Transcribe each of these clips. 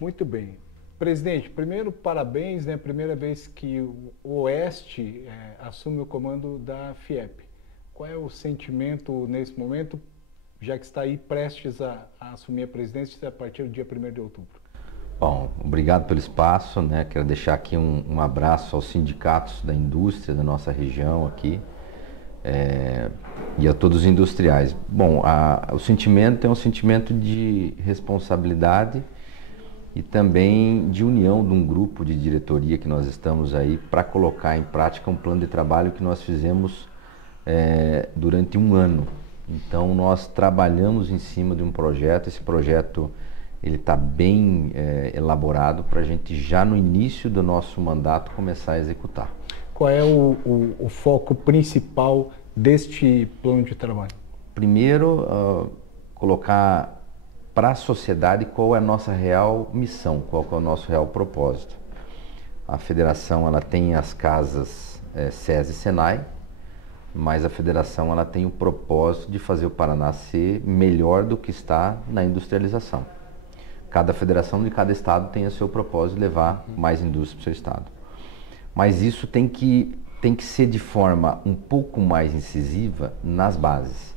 Muito bem. Presidente, primeiro parabéns, né? Primeira vez que o Oeste assume o comando da FIEP. Qual é o sentimento nesse momento, já que está aí prestes a assumir a presidência a partir do dia 1º de outubro? Bom, obrigado pelo espaço, né? Quero deixar aqui um abraço aos sindicatos da indústria da nossa região aqui e a todos os industriais. Bom, o sentimento é um sentimento de responsabilidade e também de união de um grupo de diretoria que nós estamos aí para colocar em prática um plano de trabalho que nós fizemos durante um ano. Então nós trabalhamos em cima de um projeto, esse projeto ele está bem elaborado para a gente já no início do nosso mandato começar a executar. Qual é o foco principal deste plano de trabalho? Primeiro, colocar para a sociedade qual é a nossa real missão, qual é o nosso real propósito. A federação ela tem as casas SESI e SENAI, mas a federação ela tem o propósito de fazer o Paraná ser melhor do que está na industrialização. Cada federação de cada estado tem o seu propósito de levar mais indústria para o seu estado. Mas isso tem que ser de forma um pouco mais incisiva nas bases.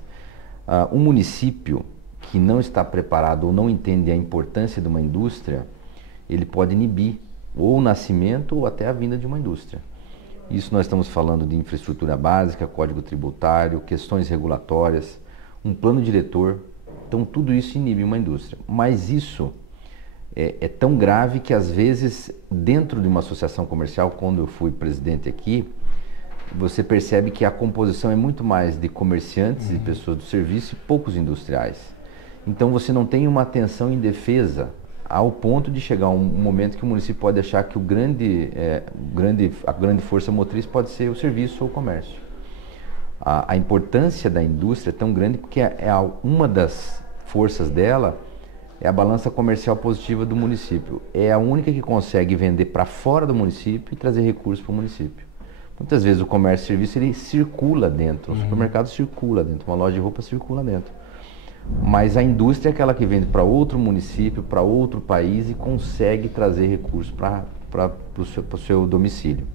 Um município que não está preparado ou não entende a importância de uma indústria, ele pode inibir ou o nascimento ou até a vinda de uma indústria. Isso nós estamos falando de infraestrutura básica, código tributário, questões regulatórias, um plano diretor. Então tudo isso inibe uma indústria. Mas isso é tão grave que às vezes dentro de uma associação comercial, quando eu fui presidente aqui, você percebe que a composição é muito mais de comerciantes e pessoas do serviço e poucos industriais. Então você não tem uma atenção em defesa ao ponto de chegar um momento que o município pode achar que a grande força motriz pode ser o serviço ou o comércio. A importância da indústria é tão grande porque uma das forças dela é a balança comercial positiva do município. É a única que consegue vender para fora do município e trazer recursos para o município. Muitas vezes o comércio e serviço ele circula dentro, o supermercado circula dentro, uma loja de roupa circula dentro. Mas a indústria é aquela que vende para outro município, para outro país e consegue trazer recursos para o seu domicílio.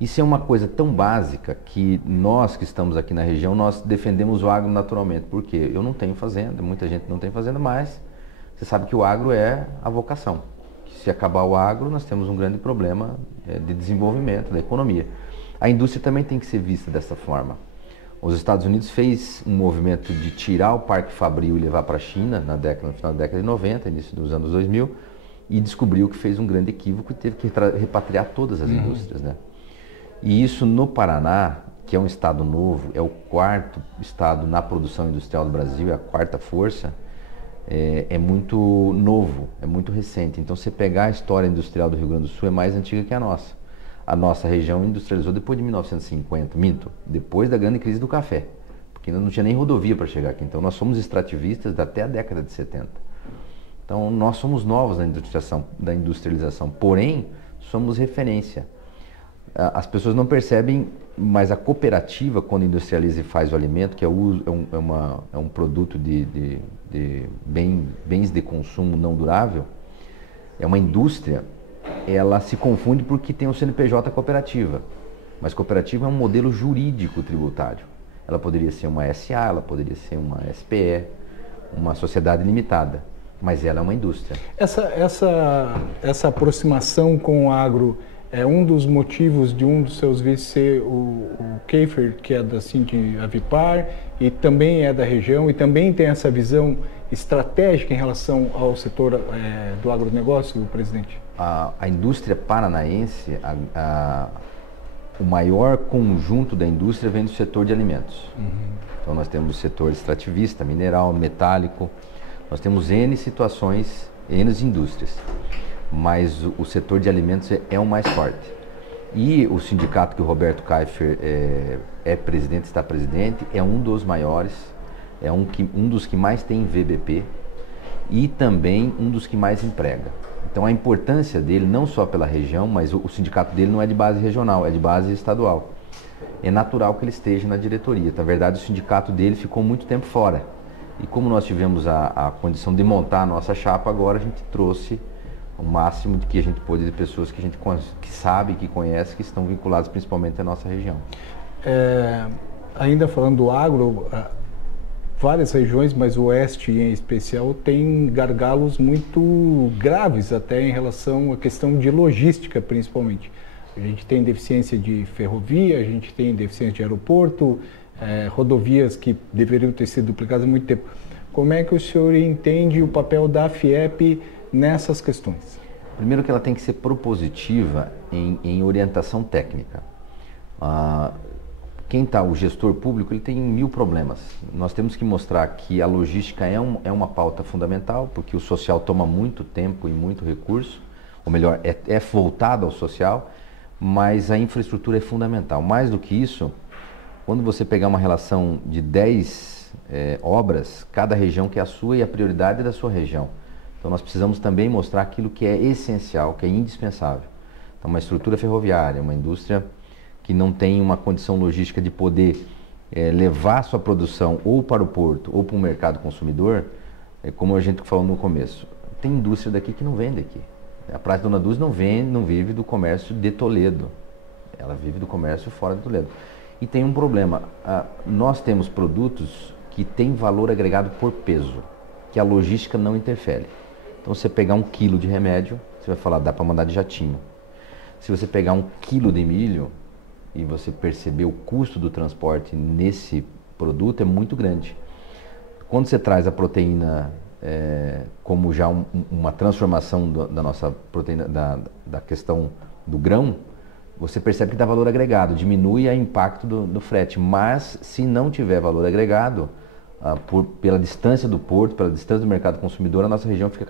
Isso é uma coisa tão básica que nós que estamos aqui na região, nós defendemos o agro naturalmente. Por quê? Eu não tenho fazenda, muita gente não tem fazenda, mas você sabe que o agro é a vocação. Se acabar o agro, nós temos um grande problema de desenvolvimento da economia. A indústria também tem que ser vista dessa forma. Os Estados Unidos fez um movimento de tirar o Parque Fabril e levar para a China no final da década de 90, início dos anos 2000, e descobriu que fez um grande equívoco e teve que repatriar todas as indústrias, né? E isso no Paraná, que é um estado novo, é o 4º estado na produção industrial do Brasil, é a 4ª força, é muito novo, é muito recente. Então, você pegar a história industrial do Rio Grande do Sul é mais antiga que a nossa. A nossa região industrializou depois de 1950, depois da grande crise do café, porque ainda não tinha nem rodovia para chegar aqui. Então, nós somos extrativistas até a década de 70. Então, nós somos novos da industrialização, porém, somos referência. As pessoas não percebem, mas a cooperativa, quando industrializa e faz o alimento, que é um produto de bens de consumo não durável, é uma indústria, ela se confunde porque tem o CNPJ cooperativa. Mas cooperativa é um modelo jurídico tributário. Ela poderia ser uma SA, ela poderia ser uma SPE, uma sociedade limitada, mas ela é uma indústria. Essa aproximação com o agro é um dos motivos de um dos seus vices ser o Kiefer, que é da Avipar, e também é da região, e também tem essa visão estratégica em relação ao setor do agronegócio, presidente? A indústria paranaense, o maior conjunto da indústria vem do setor de alimentos. Então nós temos o setor extrativista, mineral, metálico, nós temos N situações, N indústrias. Mas o setor de alimentos é o mais forte. E o sindicato que o Roberto Kiefer está presidente, é um dos maiores, é um dos que mais tem VBP e também um dos que mais emprega. Então a importância dele, não só pela região, mas o sindicato dele não é de base regional, é de base estadual. é natural que ele esteja na diretoria. Na verdade, o sindicato dele ficou muito tempo fora. E como nós tivemos a condição de montar a nossa chapa, agora a gente trouxe o máximo de que a gente pôde de pessoas que a gente que sabe, que conhece, que estão vinculadas principalmente à nossa região. Ainda falando do agro, várias regiões, mas o Oeste em especial, tem gargalos muito graves até em relação à questão de logística, principalmente. A gente tem deficiência de ferrovia, a gente tem deficiência de aeroporto, rodovias que deveriam ter sido duplicadas há muito tempo. Como é que o senhor entende o papel da FIEP nessas questões? Primeiro que ela tem que ser propositiva em orientação técnica. Quem está, o gestor público, ele tem 1000 problemas. Nós temos que mostrar que a logística é uma pauta fundamental, porque o social toma muito tempo e muito recurso, ou melhor, é voltado ao social, mas a infraestrutura é fundamental. Mais do que isso, quando você pegar uma relação de 10 obras, cada região quer a sua e a prioridade da sua região. Então nós precisamos também mostrar aquilo que é essencial, que é indispensável. Então uma estrutura ferroviária, uma indústria que não tem uma condição logística de poder levar sua produção ou para o porto ou para o mercado consumidor, como a gente falou no começo, tem indústria daqui que não vende aqui. A Praça Dona Dulce não vive do comércio de Toledo, ela vive do comércio fora de Toledo. E tem um problema, nós temos produtos que têm valor agregado por peso, que a logística não interfere. Então, você pegar 1 quilo de remédio, você vai falar, dá para mandar de jatinho. Se você pegar 1 quilo de milho e você perceber o custo do transporte nesse produto é muito grande. Quando você traz a proteína como já uma transformação da nossa proteína, da questão do grão, você percebe que dá valor agregado, diminui o impacto do frete. Mas, se não tiver valor agregado, pela distância do porto, pela distância do mercado consumidor, a nossa região fica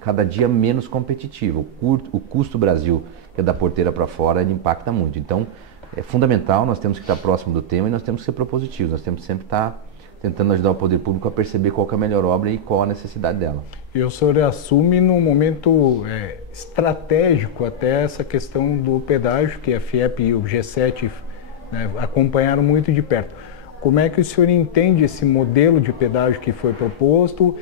cada dia menos competitiva. O custo Brasil, que é da porteira para fora, ele impacta muito. Então, é fundamental, nós temos que estar próximo do tema e nós temos que ser propositivos. Nós temos que sempre estar tentando ajudar o poder público a perceber qual que é a melhor obra e qual a necessidade dela. E o senhor assume num momento estratégico até essa questão do pedágio, que a FIEP e o G7 acompanharam muito de perto. Como é que o senhor entende esse modelo de pedágio que foi proposto?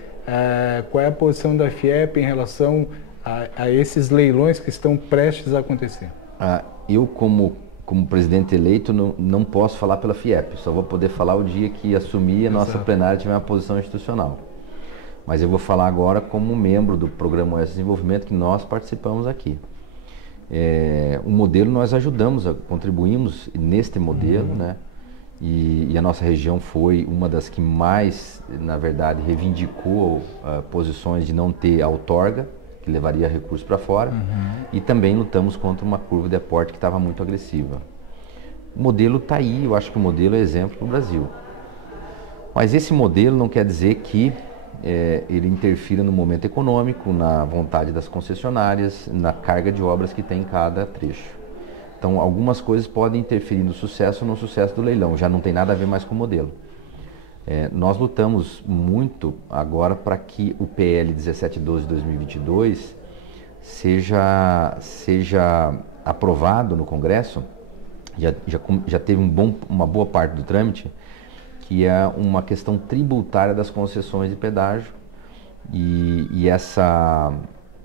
Qual é a posição da FIEP em relação a esses leilões que estão prestes a acontecer? Eu, como presidente eleito, não posso falar pela FIEP, só vou poder falar o dia que assumir a nossa plenária e tiver uma posição institucional. Mas eu vou falar agora como membro do Programa OS Desenvolvimento, que nós participamos aqui. O modelo nós ajudamos, contribuímos neste modelo, né? E a nossa região foi uma das que mais, na verdade, reivindicou posições de não ter outorga, que levaria recursos para fora, e também lutamos contra uma curva de aporte que estava muito agressiva. O modelo está aí, eu acho que o modelo é exemplo para o Brasil. Mas esse modelo não quer dizer que ele interfira no momento econômico, na vontade das concessionárias, na carga de obras que tem em cada trecho. Então, algumas coisas podem interferir no sucesso ou no sucesso do leilão, já não tem nada a ver mais com o modelo. Nós lutamos muito agora para que o PL 1712 de 2022 seja aprovado no Congresso, já teve uma boa parte do trâmite, que é uma questão tributária das concessões de pedágio, e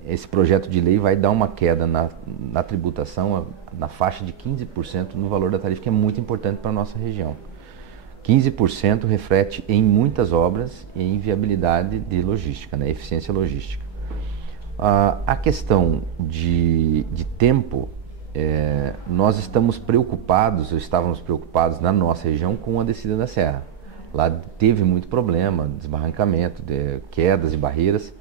esse projeto de lei vai dar uma queda na tributação na faixa de 15% no valor da tarifa, que é muito importante para a nossa região. 15% reflete em muitas obras e em viabilidade de logística, né? Eficiência logística. A questão de tempo, nós estávamos preocupados na nossa região com a descida da serra. Lá teve muito problema, desbarrancamento, quedas e barreiras,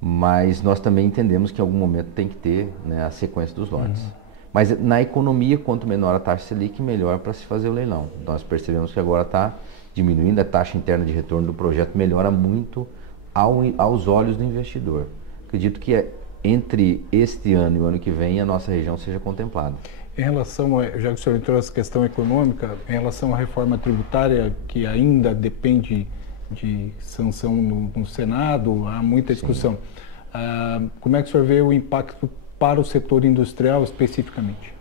mas nós também entendemos que em algum momento tem que ter, né, a sequência dos lotes. Mas na economia, quanto menor a taxa Selic, melhor para se fazer o leilão. Nós percebemos que agora está diminuindo, a taxa interna de retorno do projeto melhora muito aos olhos do investidor. Acredito que entre este ano e o ano que vem a nossa região seja contemplada. Em relação, já que o senhor entrou nessa questão econômica, em relação à reforma tributária, que ainda depende de sanção no Senado, há muita discussão. Como é que o senhor vê o impacto para o setor industrial especificamente?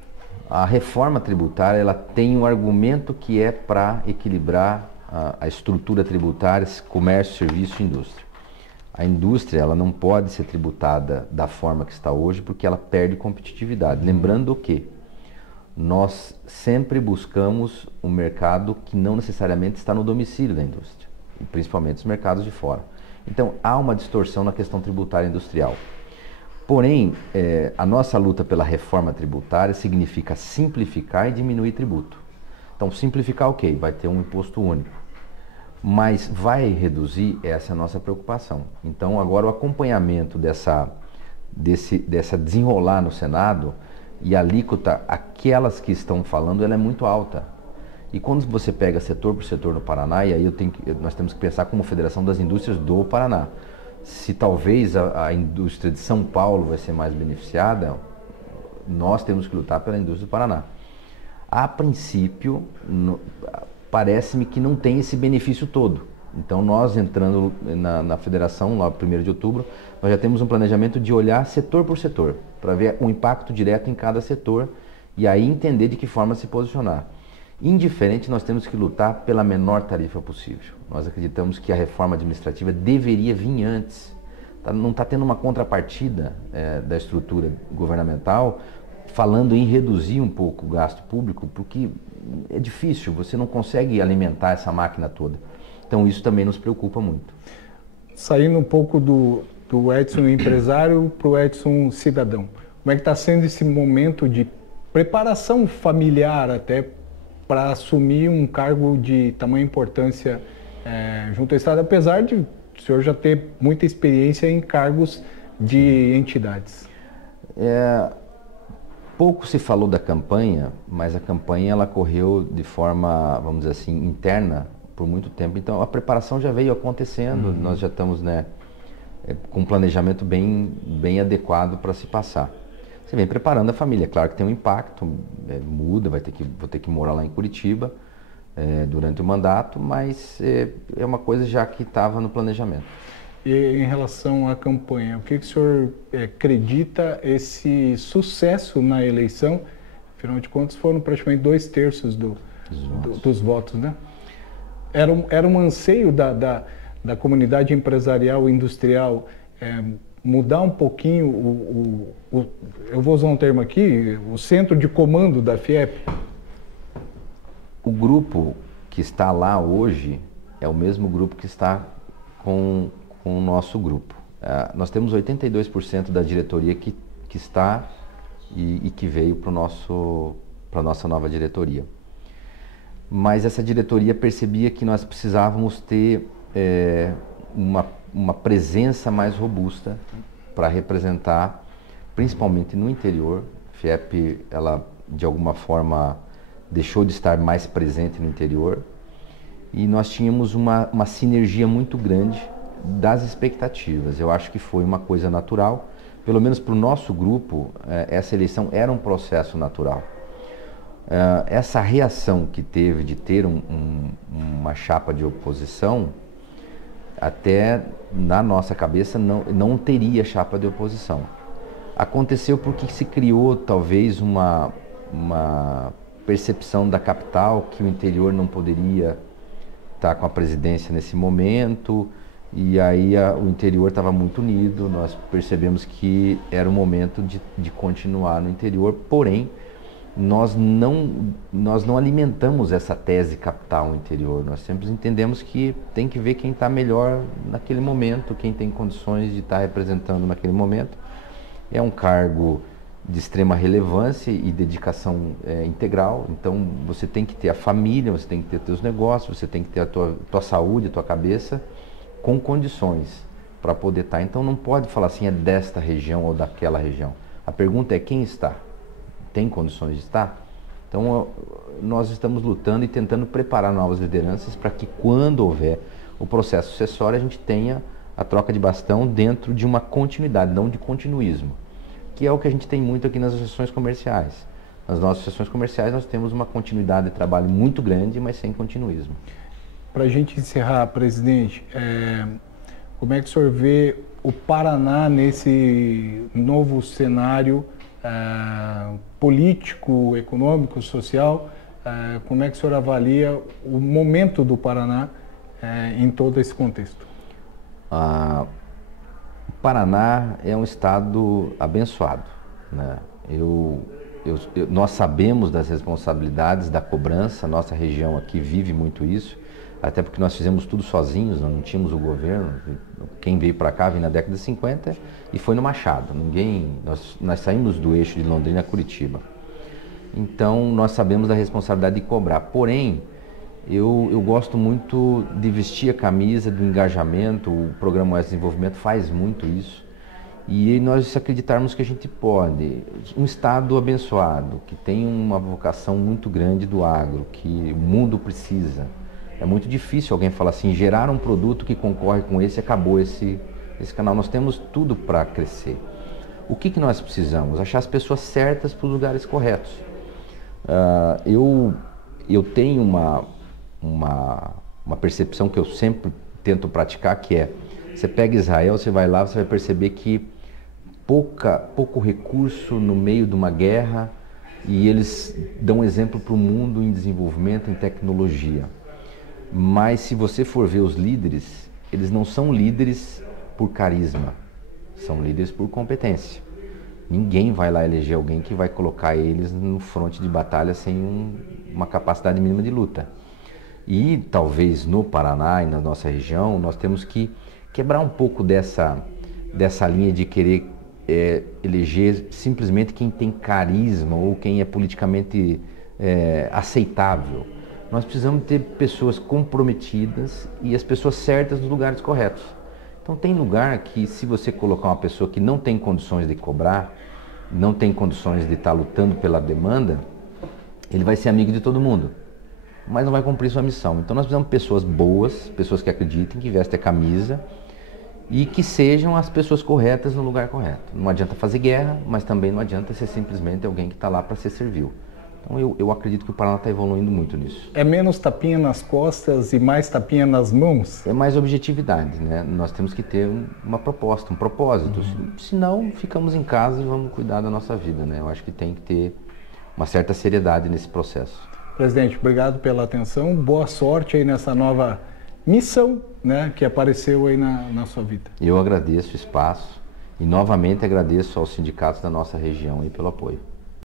A reforma tributária, ela tem um argumento que é para equilibrar a estrutura tributária, comércio, serviço e indústria. A indústria, ela não pode ser tributada da forma que está hoje, porque ela perde competitividade. Lembrando que nós sempre buscamos um mercado que não necessariamente está no domicílio da indústria, e principalmente os mercados de fora. Então, há uma distorção na questão tributária industrial. Porém, a nossa luta pela reforma tributária significa simplificar e diminuir tributo. Então, simplificar, ok, vai ter um imposto único, mas vai reduzir, essa é a nossa preocupação. Então, agora o acompanhamento dessa desenrolar no Senado, e a alíquota, aquelas que estão falando, ela é muito alta. E quando você pega setor por setor no Paraná, e aí nós temos que pensar como Federação das Indústrias do Paraná. Se talvez a indústria de São Paulo vai ser mais beneficiada, nós temos que lutar pela indústria do Paraná. A princípio, parece-me que não tem esse benefício todo. Então, nós entrando na federação, lá 1º de outubro, nós já temos um planejamento de olhar setor por setor, para ver o impacto direto em cada setor e aí entender de que forma se posicionar. Indiferente, nós temos que lutar pela menor tarifa possível. Nós acreditamos que a reforma administrativa deveria vir antes. Não está tendo uma contrapartida da estrutura governamental falando em reduzir um pouco o gasto público, porque é difícil, você não consegue alimentar essa máquina toda. Então isso também nos preocupa muito. Saindo um pouco do Edson empresário para o Edson cidadão, como é que está sendo esse momento de preparação familiar até para assumir um cargo de tamanha importância junto ao Estado, apesar de o senhor já ter muita experiência em cargos de entidades? Pouco se falou da campanha, mas a campanha ela correu de forma, vamos dizer assim, interna por muito tempo. Então a preparação já veio acontecendo, nós já estamos com um planejamento bem adequado para se passar. Você vem preparando a família, claro que tem um impacto, muda, vou ter que morar lá em Curitiba durante o mandato, mas é uma coisa já que estava no planejamento. E em relação à campanha, o que o senhor acredita esse sucesso na eleição? Afinal de contas, foram praticamente 2/3 dos votos, né? Era um anseio da comunidade empresarial e industrial mudar um pouquinho eu vou usar um termo aqui, o centro de comando da FIEP? O grupo que está lá hoje é o mesmo grupo que está com o nosso grupo. Nós temos 82% da diretoria que está e que veio para a nossa nova diretoria. Mas essa diretoria percebia que nós precisávamos ter uma presença mais robusta para representar, principalmente no interior. A FIEP, ela de alguma forma deixou de estar mais presente no interior e nós tínhamos uma sinergia muito grande das expectativas. Eu acho que foi uma coisa natural, pelo menos para o nosso grupo, essa eleição era um processo natural. Essa reação que teve de ter uma chapa de oposição, até na nossa cabeça não teria chapa de oposição. Aconteceu porque se criou talvez uma percepção da capital que o interior não poderia estar com a presidência nesse momento, e aí o interior estava muito unido, nós percebemos que era o momento de continuar no interior, porém nós não alimentamos essa tese capital interior, nós sempre entendemos que tem que ver quem está melhor naquele momento, quem tem condições de estar representando naquele momento. É um cargo de extrema relevância e dedicação integral, então você tem que ter a família, você tem que ter teus negócios, você tem que ter a tua saúde, a tua cabeça com condições para poder estar. Então não pode falar assim, é desta região ou daquela região. A pergunta é quem está. Tem condições de estar? Então nós estamos lutando e tentando preparar novas lideranças para que quando houver o processo sucessório a gente tenha a troca de bastão dentro de uma continuidade, não de continuismo, que é o que a gente tem muito aqui nas associações comerciais. Nas nossas associações comerciais nós temos uma continuidade de trabalho muito grande, mas sem continuismo. Para a gente encerrar, presidente, como é que o senhor vê o Paraná nesse novo cenário político, econômico, social, como é que o senhor avalia o momento do Paraná em todo esse contexto? O Paraná é um estado abençoado, né? Nós sabemos das responsabilidades da cobrança, nossa região aqui vive muito isso, até porque nós fizemos tudo sozinhos, não tínhamos o governo. Quem veio para cá veio na década de 50 e foi no Machado. Nós saímos do eixo de Londrina a Curitiba. Então nós sabemos da responsabilidade de cobrar. Porém, eu gosto muito de vestir a camisa do engajamento, o Programa Oeste de Desenvolvimento faz muito isso. E nós acreditarmos que a gente pode, um estado abençoado, que tem uma vocação muito grande do agro, que o mundo precisa. É muito difícil alguém falar assim, gerar um produto que concorre com esse, acabou esse canal. Nós temos tudo para crescer. O que nós precisamos? Achar as pessoas certas para os lugares corretos. Eu tenho uma percepção que eu sempre tento praticar, que é, você pega Israel, você vai lá, você vai perceber que pouco recurso no meio de uma guerra, e eles dão exemplo para o mundo em desenvolvimento, em tecnologia. Mas se você for ver os líderes, eles não são líderes por carisma, são líderes por competência. Ninguém vai lá eleger alguém que vai colocar eles no fronte de batalha sem uma capacidade mínima de luta. E talvez no Paraná e na nossa região, nós temos que quebrar um pouco dessa linha de querer eleger simplesmente quem tem carisma ou quem é politicamente aceitável. Nós precisamos ter pessoas comprometidas e as pessoas certas nos lugares corretos. Então tem lugar que, se você colocar uma pessoa que não tem condições de cobrar, não tem condições de estar lutando pela demanda, ele vai ser amigo de todo mundo, mas não vai cumprir sua missão. Então nós precisamos de pessoas boas, pessoas que acreditem, que vestem a camisa e que sejam as pessoas corretas no lugar correto. Não adianta fazer guerra, mas também não adianta ser simplesmente alguém que está lá para ser servil. Então eu acredito que o Paraná está evoluindo muito nisso. É menos tapinha nas costas e mais tapinha nas mãos? É mais objetividade, né? Nós temos que ter uma proposta, um propósito. Senão, ficamos em casa e vamos cuidar da nossa vida, né? Eu acho que tem que ter uma certa seriedade nesse processo. Presidente, obrigado pela atenção. Boa sorte aí nessa nova missão, né, que apareceu aí na sua vida. Eu agradeço o espaço e novamente agradeço aos sindicatos da nossa região aí pelo apoio.